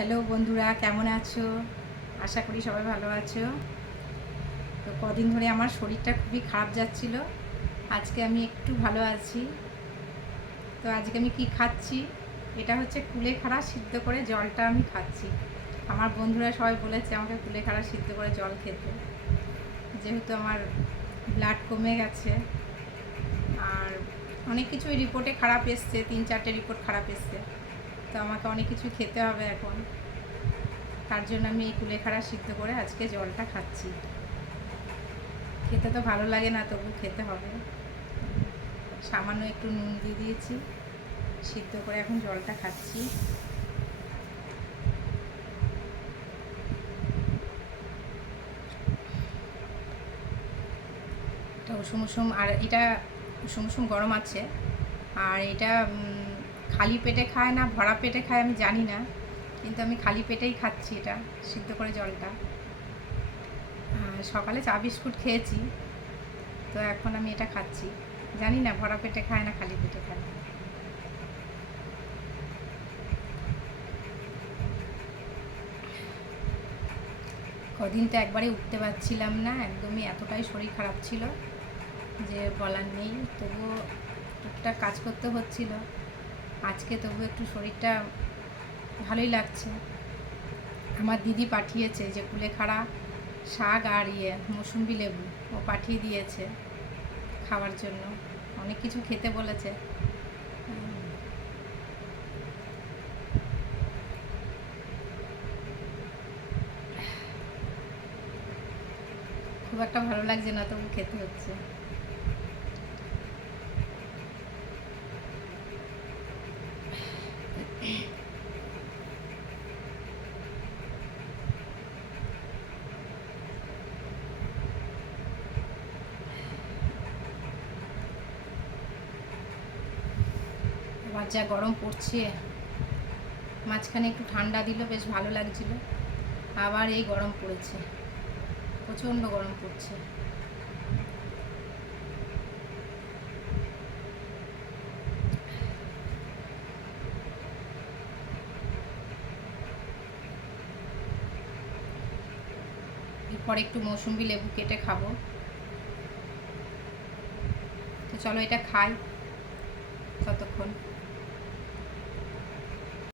Hello বন্ধুরা, কেমন আছো? আশা করি সবাই ভালো আছো। তো কদিন ধরে আমার শরীরটা খুবই খারাপ যাচ্ছিল। আজকে আমি একটু ভালো আছি। তো আজকে আমি কি খাচ্ছি? এটা হচ্ছে কুলেখাড়া সিদ্ধ করে জলটা আমি খাচ্ছি। আমার বন্ধুরা সবাই বলেছে আমাকে কুলেখাড়া সিদ্ধ করে জল খেতে, যেহেতু আমার ব্লাড কমে গেছে। আর অনেক কিছুই রিপোর্টে খারাপ এসছে, 3-4টে রিপোর্ট খারাপ এসছে। তো আমাকে অনেক কিছু খেতে হবে এখন। তার জন্য আমি এই কুলেখাড়া সিদ্ধ করে আজকে জলটা খাচ্ছি। খেতে তো ভালো লাগে না, তবু খেতে হবে। সামান্য একটু নুন দিয়ে দিয়েছি, সিদ্ধ করে এখন জলটা খাচ্ছি। এটা উষুম উষুম, আর এটা উষুম উষুম গরম আছে। আর এটা খালি পেটে খায় না ভরা পেটে খায় আমি জানি না, কিন্তু আমি খালি পেটেই খাচ্ছি এটা সিদ্ধ করে জলটা। সকালে চা বিস্কুট খেয়েছি, তো এখন আমি এটা খাচ্ছি। জানি না ভরা পেটে খায় না খালি পেটে খায়। কদিন তো একবারে উঠতে পারছিলাম না, একদমই এতটাই শরীর খারাপ ছিল যে বলার নেই। তবুও টুকটাক কাজ করতে হচ্ছিল। আজকে তবু একটু শরীরটা ভালোই লাগছে। আমার দিদি পাঠিয়েছে যে কুলেখাড়া শাক আর মৌসুম্বি লেবু ও পাঠিয়ে দিয়েছে খাওয়ার জন্য। অনেক কিছু খেতে বলেছে। খুব একটা ভালো লাগছে না, তবু খেতে হচ্ছে। আবার যা গরম পড়ছে, মাঝখানে একটু ঠান্ডা দিল, বেশ ভালো লাগছিল। আবার এই গরম পড়েছে, প্রচণ্ড গরম পড়ছে। এরপরে একটু মৌসুম্বি লেবু কেটে খাবো। তো চলো এটা খাই ততক্ষণ।